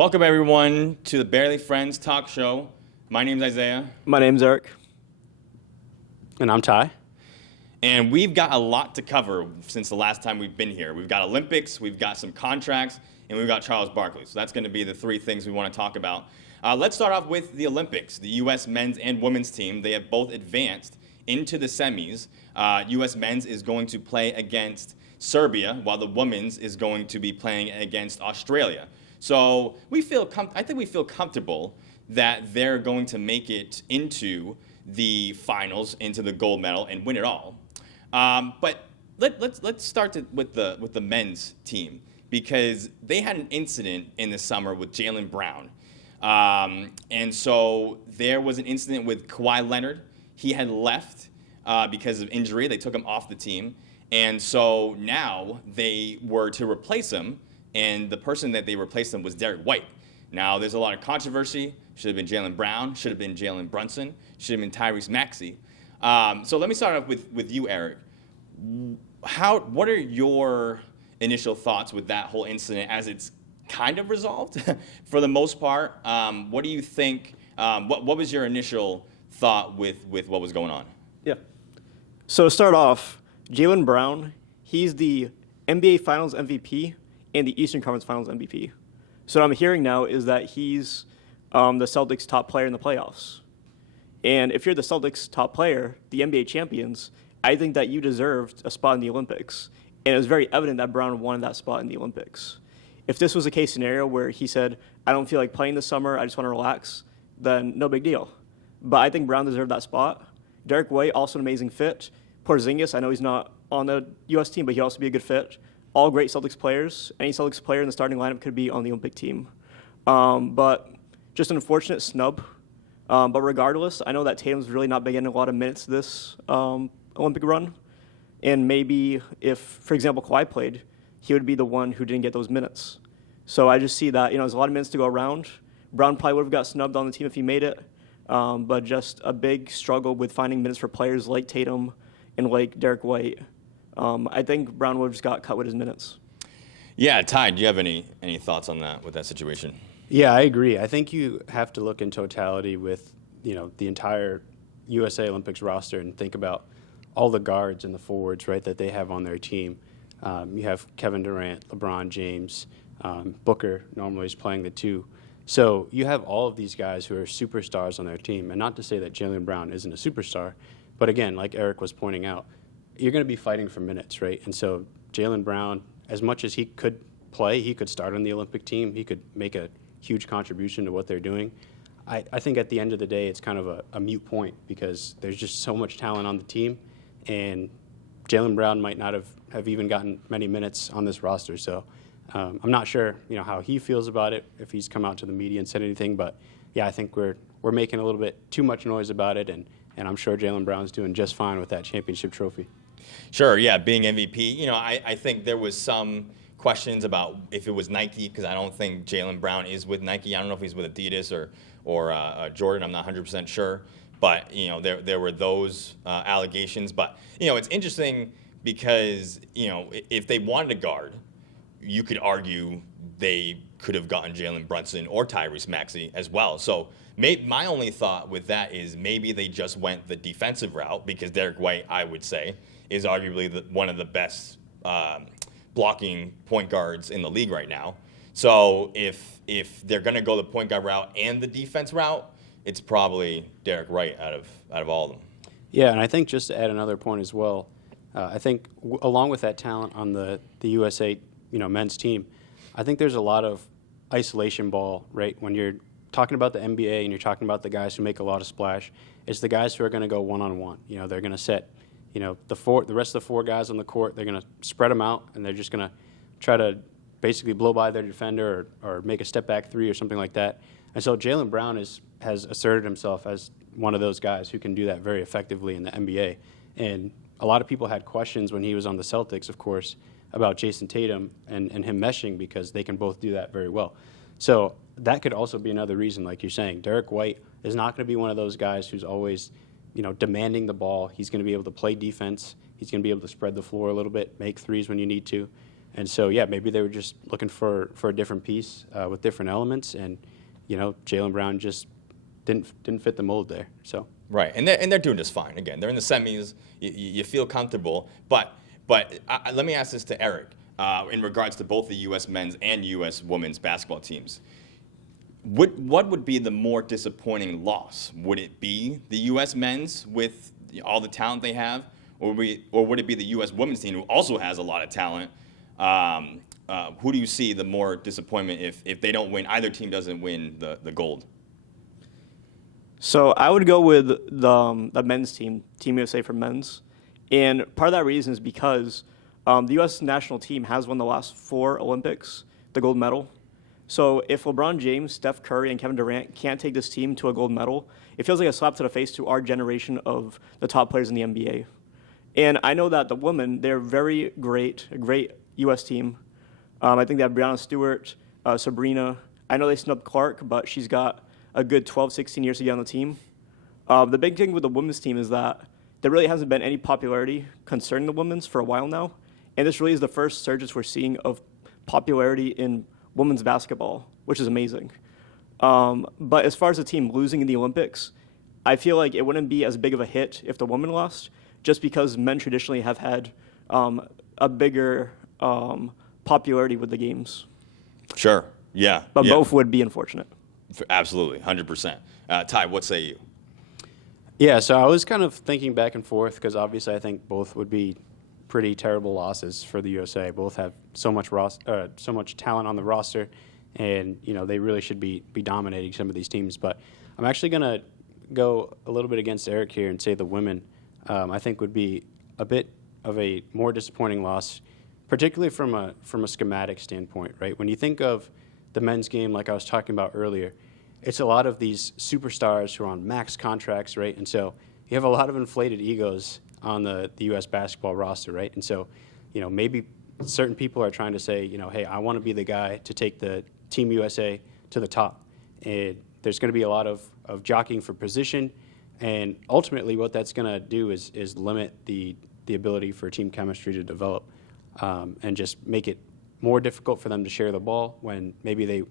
Welcome, everyone, to the Barely Friends talk show. My name's Isaiah. My name's Eric. And I'm Ty. And we've got a lot to cover since the last time we've been here. We've got Olympics, we've got some contracts, and we've got Charles Barkley. So that's going to be the three things we want to talk about. Let's start off with the Olympics. The U.S. men's and women's team, they have both advanced into the semis. U.S. men's is going to play against Serbia, while the women's is going to be playing against Australia. So I think we feel comfortable that they're going to make it into the finals, into the gold medal, and win it all. But let's start with the men's team, because they had an incident in the summer with Jaylen Brown. And so there was an incident with Kawhi Leonard. He had left because of injury. They took him off the team. And so now they were to replace him, and the person that they replaced him was Derek White. Now, there's a lot of controversy. Should have been Jaylen Brown. Should have been Jalen Brunson. Should have been Tyrese Maxey. So let me start off with you, Eric. What are your initial thoughts with that whole incident as it's kind of resolved for the most part? What do you think? What was your initial thought with what was going on? Yeah. So to start off, Jaylen Brown, he's the NBA Finals MVP and the Eastern Conference Finals MVP. So what I'm hearing now is that he's the Celtics' top player in the playoffs. And if you're the Celtics' top player, the NBA champions, I think that you deserved a spot in the Olympics. And it was very evident that Brown wanted that spot in the Olympics. If this was a case scenario where he said, I don't feel like playing this summer, I just want to relax, then no big deal. But I think Brown deserved that spot. Derek White, also an amazing fit. Porzingis, I know he's not on the U.S. team, but he'd also be a good fit. All great Celtics players. Any Celtics player in the starting lineup could be on the Olympic team. But just an unfortunate snub. But regardless, I know that Tatum's really not been getting a lot of minutes this Olympic run. And maybe if, for example, Kawhi played, he would be the one who didn't get those minutes. So I just see that, there's a lot of minutes to go around. Brown probably would have got snubbed on the team if he made it. But just a big struggle with finding minutes for players like Tatum and like Derek White. I think Brown would have just got cut with his minutes. Yeah, Ty, do you have any thoughts on that with that situation? Yeah, I agree. I think you have to look in totality with, the entire USA Olympics roster and think about all the guards and the forwards, right, that they have on their team. You have Kevin Durant, LeBron James, Booker normally is playing the two. So you have all of these guys who are superstars on their team. And not to say that Jaylen Brown isn't a superstar, but again, like Eric was pointing out, you're going to be fighting for minutes, right? And so Jaylen Brown, as much as he could play, he could start on the Olympic team, he could make a huge contribution to what they're doing. I think at the end of the day, it's kind of a moot point because there's just so much talent on the team, and Jaylen Brown might not have even gotten many minutes on this roster. So I'm not sure, how he feels about it, if he's come out to the media and said anything. But yeah, I think we're making a little bit too much noise about it, and I'm sure Jaylen Brown's doing just fine with that championship trophy. Sure, yeah, being MVP. I think there was some questions about if it was Nike, because I don't think Jaylen Brown is with Nike. I don't know if he's with Adidas or Jordan. I'm not 100% sure. But, there were those allegations. But, it's interesting because, if they wanted a guard, you could argue they could have gotten Jalen Brunson or Tyrese Maxey as well. So my only thought with that is maybe they just went the defensive route, because Derek White, I would say, is arguably one of the best blocking point guards in the league right now. So if they're going to go the point guard route and the defense route, it's probably Derek White out of all of them. Yeah, and I think just to add another point as well, I think along with that talent on the USA men's team, I think there's a lot of isolation ball, right? When you're talking about the NBA and you're talking about the guys who make a lot of splash, it's the guys who are going to go one-on-one. They're going to set the rest of the four guys on the court, they're going to spread them out, and they're just going to try to basically blow by their defender or make a step-back three or something like that. And so Jaylen Brown has asserted himself as one of those guys who can do that very effectively in the NBA. And a lot of people had questions when he was on the Celtics, of course, about Jason Tatum and him meshing, because they can both do that very well. So that could also be another reason, like you're saying. Derek White is not going to be one of those guys who's always demanding the ball. He's going to be able to play defense. He's going to be able to spread the floor a little bit, make threes when you need to. And so, yeah, maybe they were just looking for a different piece with different elements, and Jaylen Brown just didn't fit the mold there. So Right, and they're doing just fine. Again, they're in the semis. You feel comfortable, but let me ask this to Eric in regards to both the U.S. men's and U.S. women's basketball teams. What would be the more disappointing loss? Would it be the U.S. men's with all the talent they have, or would it be the U.S. women's team who also has a lot of talent? Who do you see the more disappointment if they don't win? Either team doesn't win the gold. So I would go with the men's team, Team USA for men's. And part of that reason is because the U.S. national team has won the last 4 Olympics, the gold medal. So if LeBron James, Steph Curry, and Kevin Durant can't take this team to a gold medal, it feels like a slap to the face to our generation of the top players in the NBA. And I know that the women, they're very great, a great U.S. team. I think they have Breanna Stewart, Sabrina. I know they snubbed Clark, but she's got a good 12, 16 years to get on the team. The big thing with the women's team is that there really hasn't been any popularity concerning the women's for a while now. And this really is the first surges we're seeing of popularity in women's basketball, which is amazing. But as far as the team losing in the Olympics, I feel like it wouldn't be as big of a hit if the women lost, just because men traditionally have had a bigger popularity with the games. Sure, yeah. But yeah. both would be unfortunate. Absolutely, 100%. Ty, what say you? yeah, so I was kind of thinking back and forth because obviously I think both would be pretty terrible losses for the USA. Both have so much talent on the roster, and they really should be dominating some of these teams. But I'm actually going to go a little bit against Eric here and say the women I think would be a bit of a more disappointing loss, particularly from a schematic standpoint, right? When you think of the men's game, like I was talking about earlier, it's a lot of these superstars who are on max contracts, right? And so you have a lot of inflated egos on the U.S. basketball roster, right? And so, maybe certain people are trying to say, hey, I want to be the guy to take the Team USA to the top. And there's going to be a lot of jockeying for position. And ultimately what that's going to do is limit the ability for team chemistry to develop and just make it more difficult for them to share the ball when maybe they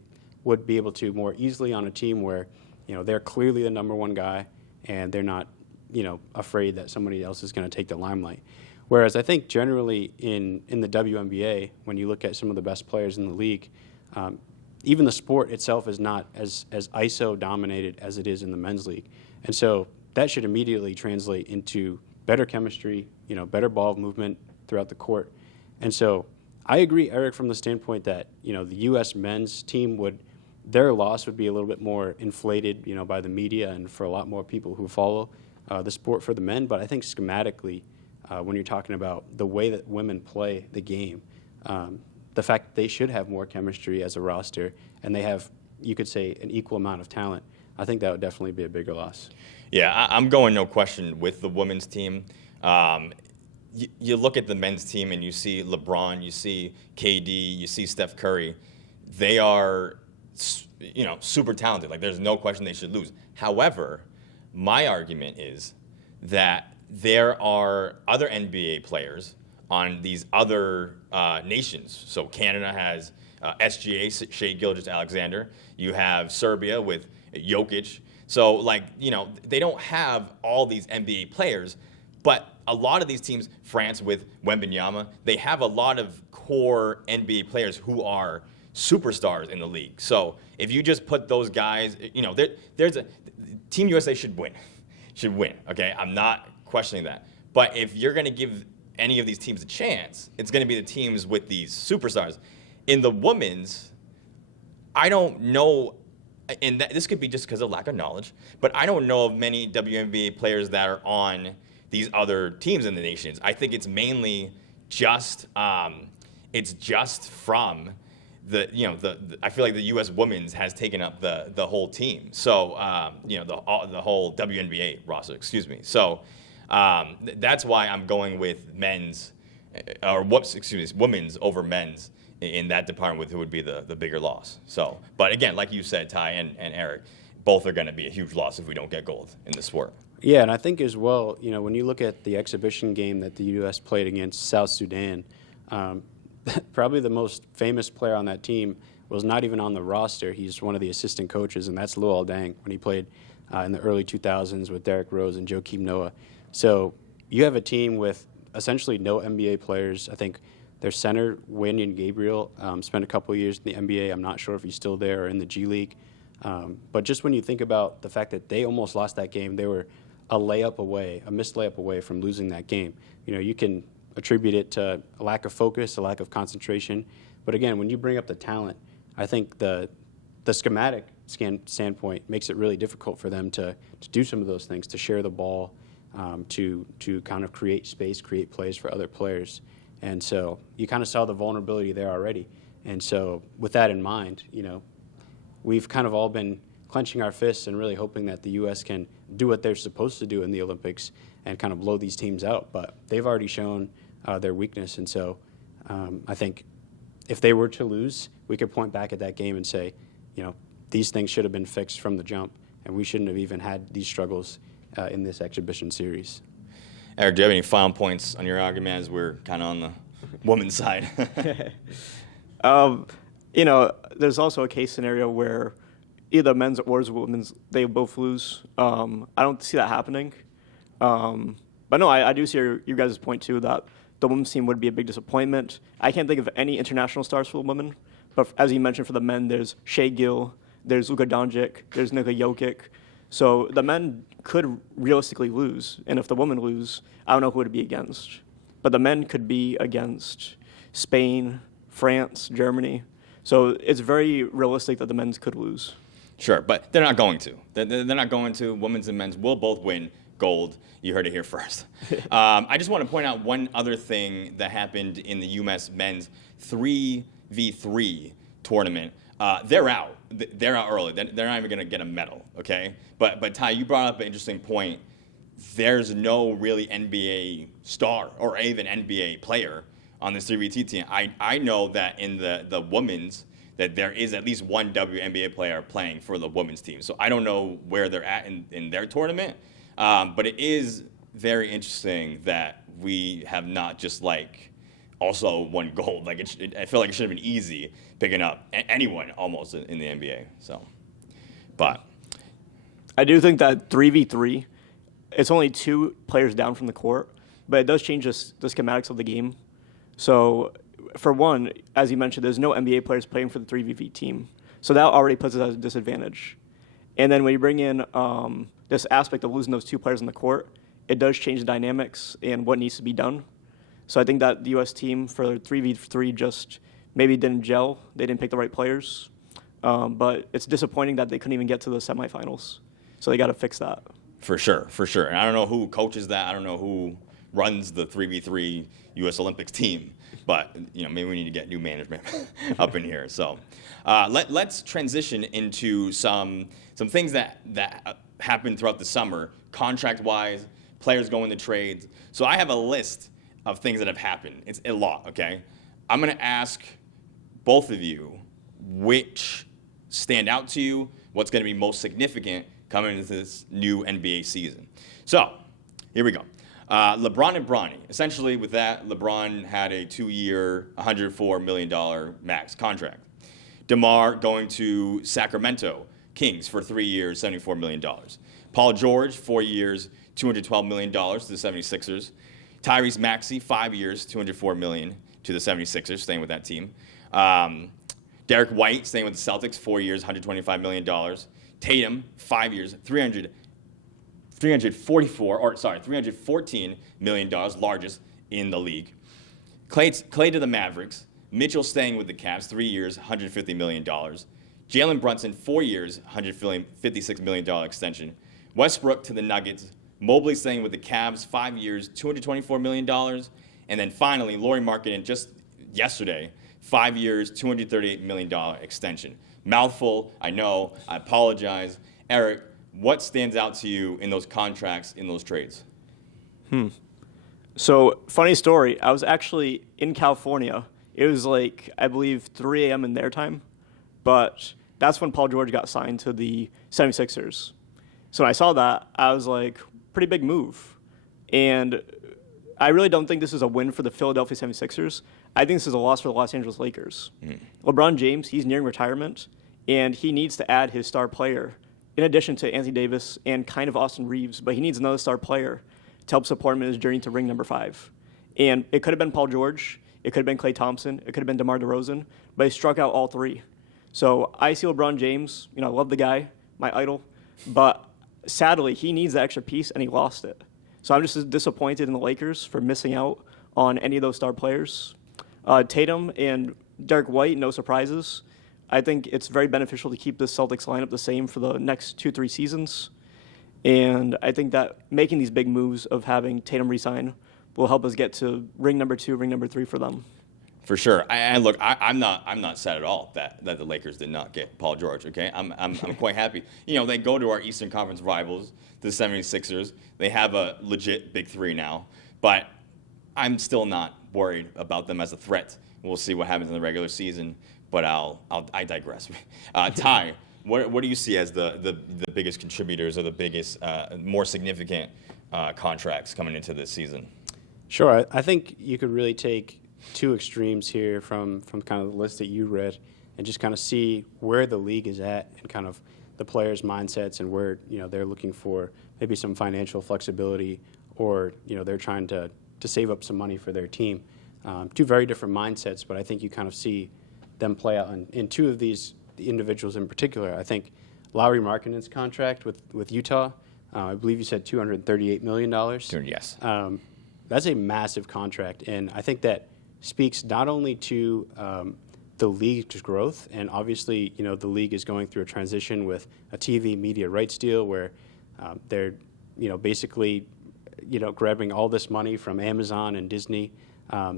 would be able to more easily on a team where, they're clearly the number one guy and they're not, afraid that somebody else is going to take the limelight. Whereas I think generally in the WNBA, when you look at some of the best players in the league, even the sport itself is not as ISO dominated as it is in the men's league. And so that should immediately translate into better chemistry, better ball movement throughout the court. And so I agree, Eric, from the standpoint that, the U.S. men's team their loss would be a little bit more inflated, by the media and for a lot more people who follow the sport for the men. But I think schematically, when you're talking about the way that women play the game, the fact that they should have more chemistry as a roster and they have, you could say, an equal amount of talent, I think that would definitely be a bigger loss. Yeah, I'm going no question with the women's team. You look at the men's team and you see LeBron, you see KD, you see Steph Curry. They are, super talented. Like, there's no question they should lose. However, my argument is that there are other NBA players on these other nations. So Canada has SGA, Shai Gilgeous-Alexander. You have Serbia with Jokic. So, they don't have all these NBA players, but a lot of these teams, France with Wembanyama, they have a lot of core NBA players who are superstars in the league. So if you just put those guys, there's a Team USA should win, okay? I'm not questioning that. But if you're going to give any of these teams a chance, it's going to be the teams with these superstars. In the women's, I don't know, and this could be just because of lack of knowledge, but I don't know of many WNBA players that are on these other teams in the nations. I think it's mainly just from I feel like the U.S. women's has taken up the whole team. So the whole WNBA roster. Excuse me. So that's why I'm going with women's over men's in that department with who would be the bigger loss. So, but again, like you said, Ty and Eric, both are going to be a huge loss if we don't get gold in the sport. Yeah, and I think as well, when you look at the exhibition game that the U.S. played against South Sudan, probably the most famous player on that team was not even on the roster. He's one of the assistant coaches, and that's Luol Deng when he played in the early 2000s with Derrick Rose and Joakim Noah. So you have a team with essentially no NBA players. I think their center, Wenyan Gabriel, spent a couple of years in the NBA. I'm not sure if he's still there or in the G League. But just when you think about the fact that they almost lost that game, they were a missed layup away from losing that game. You can attribute it to a lack of focus, a lack of concentration. But again, when you bring up the talent, I think the schematic standpoint makes it really difficult for them to do some of those things, to share the ball, to kind of create space, create plays for other players. And so you kind of saw the vulnerability there already. And so with that in mind, we've kind of all been clenching our fists and really hoping that the U.S. can do what they're supposed to do in the Olympics and kind of blow these teams out. But they've already shown their weakness. And so I think if they were to lose, we could point back at that game and say, these things should have been fixed from the jump, and we shouldn't have even had these struggles in this exhibition series. Eric, do you have any final points on your argument as we're kind of on the women's side? There's also a case scenario where either men's or women's, they both lose. I don't see that happening. But no, I do see your guys' point, too, that the women's team would be a big disappointment. I can't think of any international stars for the women. But as you mentioned, for the men, there's Shea Gill, there's Luka Doncic, there's Nikola Jokic. So the men could realistically lose. And if the women lose, I don't know who it would be against. But the men could be against Spain, France, Germany. So it's very realistic that the men's could lose. Sure, but they're not going to. They're not going to. Women's and men's will both win gold. You heard it here first. I just want to point out one other thing that happened in the U.S. men's 3v3 tournament. They're out. They're out early. They're not even going to get a medal, okay? But Ty, you brought up an interesting point. There's no really NBA star or even NBA player on this 3v3 team. I know that in the women's, that there is at least one WNBA player playing for the women's team. So I don't know where they're at in their tournament, but it is very interesting that we have not just also won gold. I feel like it should have been easy picking up anyone almost in the NBA. So, but I do think that 3v3, it's only two players down from the court, but it does change the schematics of the game. So, for one, as you mentioned, there's no NBA players playing for the 3v3 team. So that already puts us at a disadvantage. And then when you bring in this aspect of losing those two players on the court, it does change the dynamics and what needs to be done. So I think that the U.S. team for 3v3 just maybe didn't gel. They didn't pick the right players. But it's disappointing that they couldn't even get to the semifinals. So they got to fix that. For sure. And I don't know who coaches that. I don't know who runs the 3v3 U.S. Olympics team. But maybe we need to get new management up in here. So let's transition into some things that happened throughout the summer, contract-wise, players going to trades. So I have a list of things that have happened. It's a lot, okay? I'm going to ask both of you which stand out to you, what's going to be most significant coming into this new NBA season. So here we go. LeBron and Bronny. Essentially, with that, LeBron had a 2-year, $104 million max contract. DeMar going to Sacramento Kings for 3 years, $74 million. Paul George, 4 years, $212 million to the 76ers. Tyrese Maxey, 5 years, $204 million to the 76ers, staying with that team. Derek White, staying with the Celtics, 4 years, $125 million. Tatum, 5 years, $314 million, largest in the league. Clay to the Mavericks. Mitchell staying with the Cavs, 3 years, $150 million. Jalen Brunson, 4 years, $156 million extension. Westbrook to the Nuggets. Mobley staying with the Cavs, 5 years, $224 million. And then finally, Lauri Markkanen just yesterday, 5 years, $238 million extension. Mouthful, I know, I apologize. Eric, what stands out to you in those contracts, in those trades? So, funny story. I was actually in California. It was I believe, 3 a.m. in their time. But that's when Paul George got signed to the 76ers. So when I saw that, I was like, pretty big move. And I really don't think this is a win for the Philadelphia 76ers. I think this is a loss for the Los Angeles Lakers. LeBron James, he's nearing retirement, and he needs to add his star player, in addition to Anthony Davis and kind of Austin Reeves, but he needs another star player to help support him in his journey to ring number 5. And it could have been Paul George, it could have been Klay Thompson, it could have been DeMar DeRozan, but he struck out all 3. So I see LeBron James, I love the guy, my idol, but sadly, he needs that extra piece, and he lost it. So I'm just disappointed in the Lakers for missing out on any of those star players. Tatum and Derek White, no surprises. I think it's very beneficial to keep the Celtics lineup the same for the next 2-3 seasons. And I think that making these big moves of having Tatum resign will help us get to ring number 2, ring number 3 for them. For sure. Look, I'm not sad at all that the Lakers did not get Paul George. Okay, I'm quite happy. They go to our Eastern Conference rivals, the 76ers. They have a legit big 3 now, but I'm still not worried about them as a threat. We'll see what happens in the regular season, but I digress. Ty, what do you see as the biggest contributors or the biggest, more significant contracts coming into this season? Sure. I think you could really take 2 extremes here from kind of the list that you read and just kind of see where the league is at and kind of the players' mindsets and where they're looking for maybe some financial flexibility or they're trying to save up some money for their team. 2 very different mindsets, but I think you kind of see them play out in 2 of these individuals in particular. I think Lauri Markkanen's contract with Utah, I believe you said $238 million. Yes. That's a massive contract, and I think that speaks not only to the league's growth, and obviously, the league is going through a transition with a TV media rights deal where they're, basically, grabbing all this money from Amazon and Disney,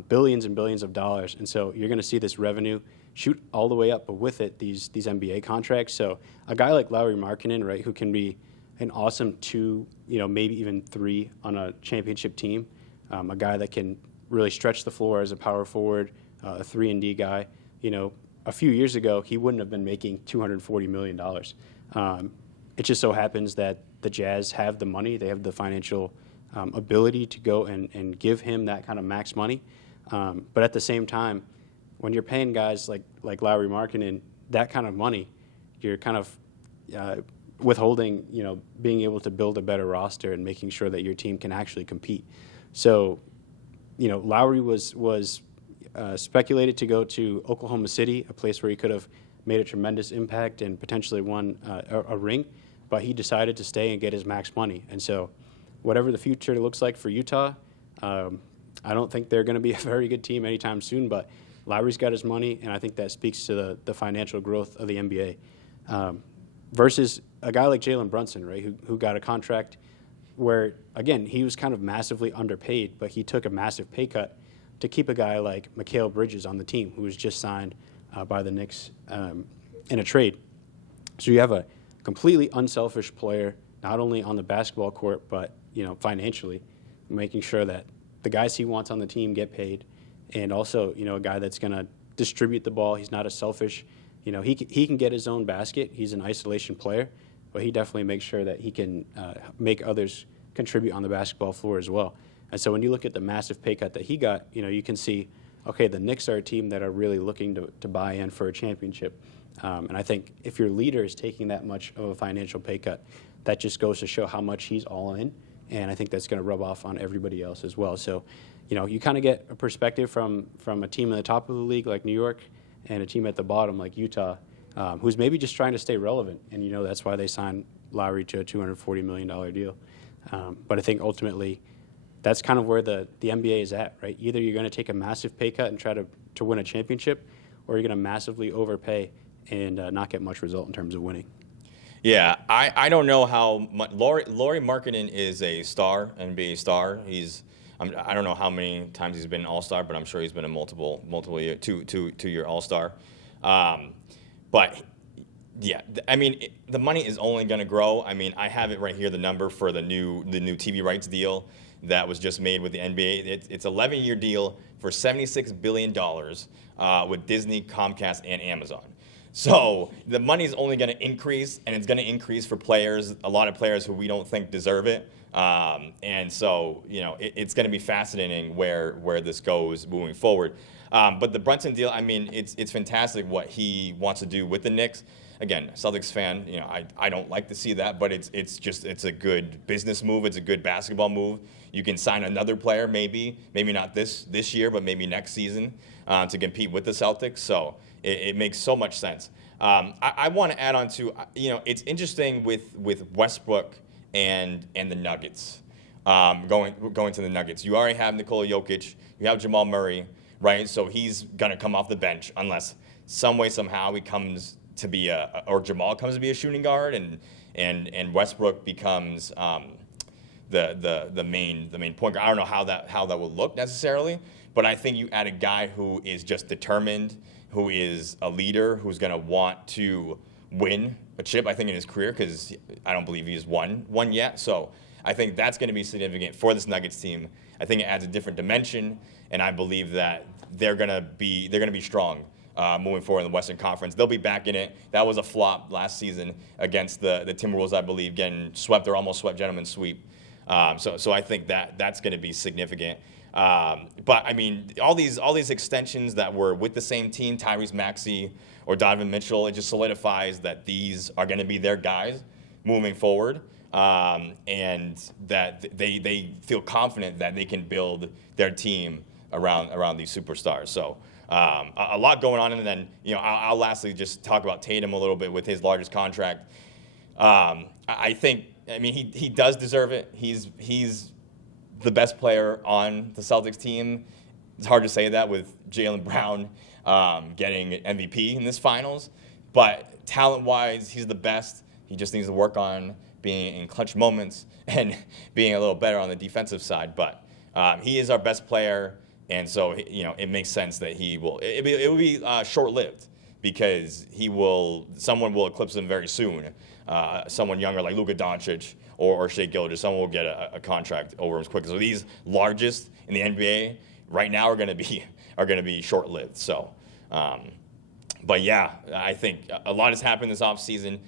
billions and billions of dollars, and so you're going to see this revenue shoot all the way up, but with it, these NBA contracts. So a guy like Lauri Markkanen, right, who can be an awesome 2, maybe even 3 on a championship team, a guy that can really stretch the floor as a power forward, a 3-and-D guy. A few years ago, he wouldn't have been making $240 million. It just so happens that the Jazz have the money, they have the financial ability to go and give him that kind of max money. But at the same time, when you're paying guys like Lauri Markkanen that kind of money, you're kind of withholding, being able to build a better roster and making sure that your team can actually compete. So, Lowry was speculated to go to Oklahoma City, a place where he could have made a tremendous impact and potentially won a ring, but he decided to stay and get his max money. And so whatever the future looks like for Utah, I don't think they're going to be a very good team anytime soon, but Lowry's got his money, and I think that speaks to the financial growth of the NBA. Versus a guy like Jalen Brunson, right, who got a contract where, again, he was kind of massively underpaid, but he took a massive pay cut to keep a guy like Mikal Bridges on the team, who was just signed by the Knicks in a trade. So you have a completely unselfish player, not only on the basketball court, but financially, making sure that the guys he wants on the team get paid, and also a guy that's going to distribute the ball. He's not as selfish. He can get his own basket. He's an isolation player, but he definitely makes sure that he can make others contribute on the basketball floor as well. And so when you look at the massive pay cut that he got, you can see, okay, the Knicks are a team that are really looking to buy in for a championship. And I think if your leader is taking that much of a financial pay cut, that just goes to show how much he's all in. And I think that's going to rub off on everybody else as well. So, you kind of get a perspective from a team at the top of the league like New York and a team at the bottom like Utah, who's maybe just trying to stay relevant. And, that's why they signed Lowry to a $240 million deal. But I think ultimately that's kind of where the NBA is at, right? Either you're going to take a massive pay cut and try to win a championship, or you're going to massively overpay and not get much result in terms of winning. Yeah, I don't know how much. Lauri Markkanen is a star, NBA star. I don't know how many times he's been an All-Star, but I'm sure he's been a multiple year, two-year All-Star. But yeah, the money is only going to grow. I have it right here, the number for the new TV rights deal that was just made with the NBA. It's an 11-year deal for $76 billion with Disney, Comcast, and Amazon. So the money is only going to increase, and it's going to increase for players, a lot of players who we don't think deserve it. And so, it's going to be fascinating where this goes moving forward. But the Brunson deal, I mean, it's fantastic what he wants to do with the Knicks. Again, Celtics fan, I don't like to see that, but it's a good business move. It's a good basketball move. You can sign another player, maybe not this year, but maybe next season to compete with the Celtics. So it makes so much sense. I want to add on to, it's interesting with Westbrook and the Nuggets. Going to the Nuggets, you already have Nikola Jokic, you have Jamal Murray, right? So he's gonna come off the bench unless some way somehow he comes to be or Jamal comes to be a shooting guard, and Westbrook becomes the main point guard. I don't know how that will look necessarily, but I think you add a guy who is just determined, who is a leader, who's gonna want to win a chip, I think, in his career, because I don't believe he's won one yet. So I think that's going to be significant for this Nuggets team. I think it adds a different dimension, and I believe that they're going to be strong moving forward in the Western Conference. They'll be back in it. That was a flop last season against the Timberwolves, I believe, getting swept or almost swept, gentlemen's sweep. So I think that's going to be significant. But I mean, all these extensions that were with the same team, Tyrese Maxey or Donovan Mitchell, it just solidifies that these are going to be their guys moving forward, and that they feel confident that they can build their team around these superstars. So a lot going on, and then I'll lastly just talk about Tatum a little bit with his largest contract. I think, I mean, he does deserve it. He's the best player on the Celtics team. It's hard to say that with Jaylen Brown getting MVP in this finals, but talent-wise, he's the best. He just needs to work on being in clutch moments and being a little better on the defensive side. But he is our best player, and so it makes sense that he will. It will be short-lived because someone will eclipse him very soon. Someone younger like Luka Doncic or Shai Gilgeous, someone will get a contract over him quickly. So these largest in the NBA right now are going to be short-lived. So, but yeah, I think a lot has happened this offseason.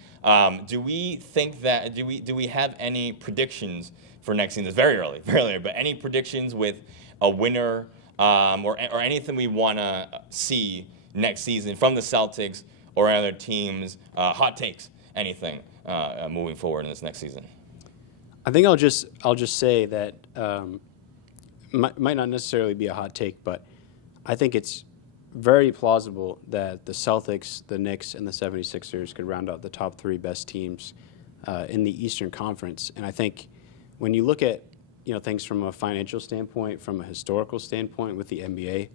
Do we have any predictions for next season? It's very early, but any predictions with a winner or anything we want to see next season from the Celtics or other teams? Hot takes, anything moving forward in this next season? I think I'll just say that might not necessarily be a hot take, but I think it's very plausible that the Celtics, the Knicks, and the 76ers could round out the top three best teams in the Eastern Conference. And I think when you look at things from a financial standpoint, from a historical standpoint with the NBA,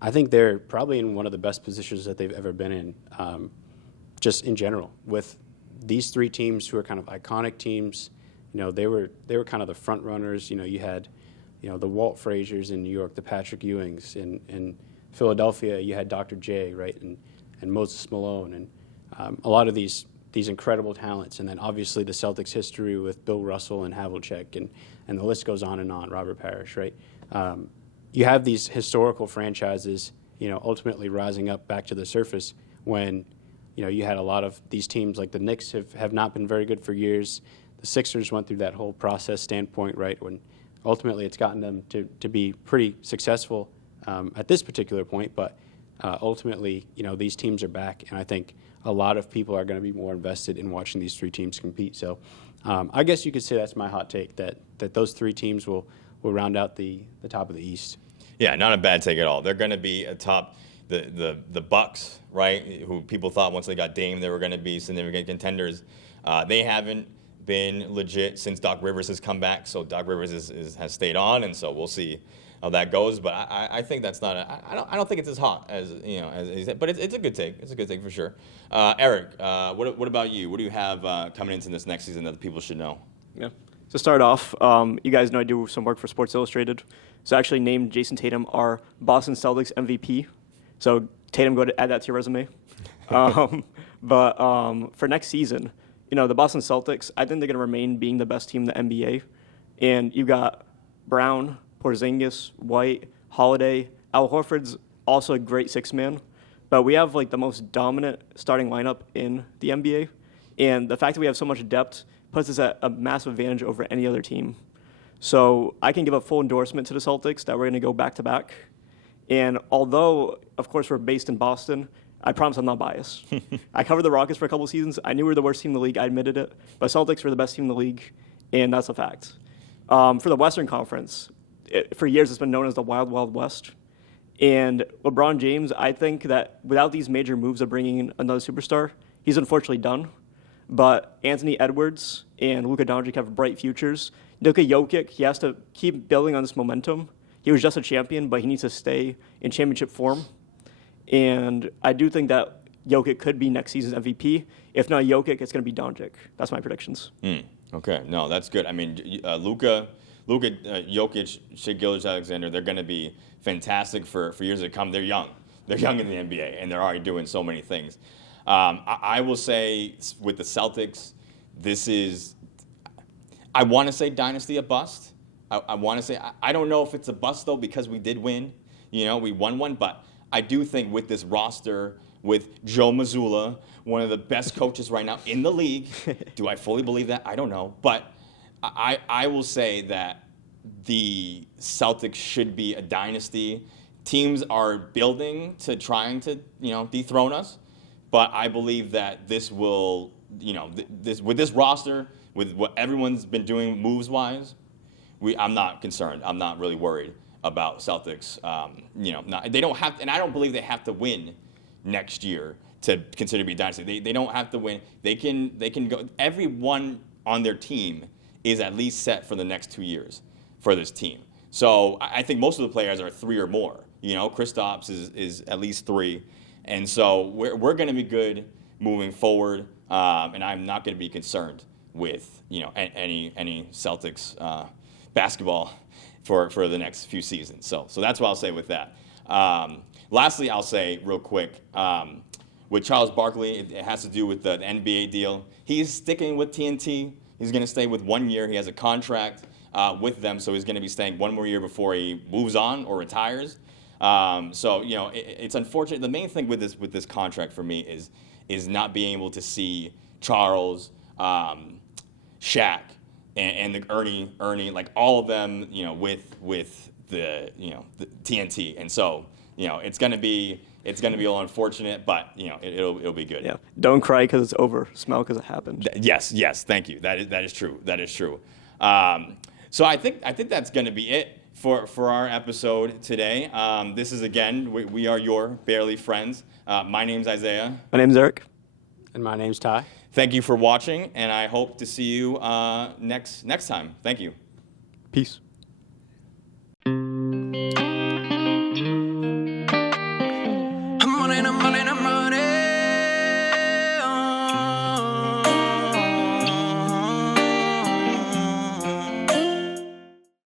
I think they're probably in one of the best positions that they've ever been in, just in general. With these three teams who are kind of iconic teams, they were kind of the front runners. You had the Walt Fraziers in New York, the Patrick Ewings in Philadelphia. You had Dr. J, right, and Moses Malone, and a lot of these incredible talents. And then obviously the Celtics history with Bill Russell and Havlicek, and the list goes on and on. Robert Parrish, right? You have these historical franchises, ultimately rising up back to the surface when you had a lot of these teams like the Knicks have not been very good for years. The Sixers went through that whole process standpoint, right, when ultimately it's gotten them to be pretty successful at this particular point. But ultimately, these teams are back, and I think a lot of people are going to be more invested in watching these three teams compete. So I guess you could say that's my hot take, that those three teams will round out the top of the East. Yeah, not a bad take at all. They're going to be atop the Bucks, right, who people thought once they got Dame they were going to be significant contenders. They haven't been legit since Doc Rivers has come back, so Doc Rivers has stayed on, and so we'll see how that goes. But I think that's not I don't think it's as hot as but it's a good take. It's a good take for sure. Eric, what about you? What do you have coming into this next season that the people should know? Yeah. To start off, you guys know I do some work for Sports Illustrated. So I actually named Jason Tatum our Boston Celtics MVP. So Tatum, go to add that to your resume. But for next season, the Boston Celtics, I think they're going to remain being the best team in the NBA. And you got Brown, Porzingis, White, Holiday. Al Horford's also a great six-man. But we have the most dominant starting lineup in the NBA. And the fact that we have so much depth puts us at a massive advantage over any other team. So I can give a full endorsement to the Celtics that we're going to go back-to-back. And although, of course, we're based in Boston, I promise I'm not biased. I covered the Rockets for a couple of seasons. I knew we were the worst team in the league. I admitted it. But Celtics were the best team in the league, and that's a fact. For the Western Conference, for years it's been known as the Wild Wild West. And LeBron James, I think that without these major moves of bringing in another superstar, he's unfortunately done. But Anthony Edwards and Luka Doncic have bright futures. Nikola Jokic, he has to keep building on this momentum. He was just a champion, but he needs to stay in championship form. And I do think that Jokic could be next season's MVP. If not Jokic, it's going to be Doncic. That's my predictions. Okay, no, that's good. I mean, Luka, Jokic, Shai Gilgeous-Alexander, they're going to be fantastic for years to come. They're young. They're young in the NBA, and they're already doing so many things. I will say with the Celtics, I want to say dynasty a bust. I want to say, I don't know if it's a bust, though, because we did win. We won one, but I do think with this roster, with Joe Mazzulla, one of the best coaches right now in the league, do I fully believe that? I don't know. But I will say that the Celtics should be a dynasty. Teams are building to trying to, dethrone us. But I believe that this will, with this roster, with what everyone's been doing moves-wise, I'm not concerned. I'm not really worried about Celtics. They don't have, and I don't believe they have to win next year to consider to be a dynasty. They don't have to win. They can go. Everyone on their team is at least set for the next 2 years for this team. So I think most of the players are 3 or more. Kristaps is at least 3, and so we're going to be good moving forward. And I'm not going to be concerned with any Celtics basketball for the next few seasons. So that's what I'll say with that. Lastly, I'll say real quick, with Charles Barkley, it has to do with the NBA deal. He's sticking with TNT. He's going to stay with 1 year. He has a contract with them, so he's going to be staying 1 more year before he moves on or retires. It's unfortunate. The main thing with this contract for me is not being able to see Charles, Shaq, and the Ernie, like all of them, with the TNT, and so it's gonna be a little unfortunate, but it'll be good. Yeah, don't cry because it's over. Smile because it happened. Yes, thank you. That is true. That is true. So I think that's gonna be it for our episode today. This is again we are your Barely Friends. My name's Isaiah. My name's Eric. And my name's Ty. Thank you for watching, and I hope to see you next time. Thank you. Peace. I'm running.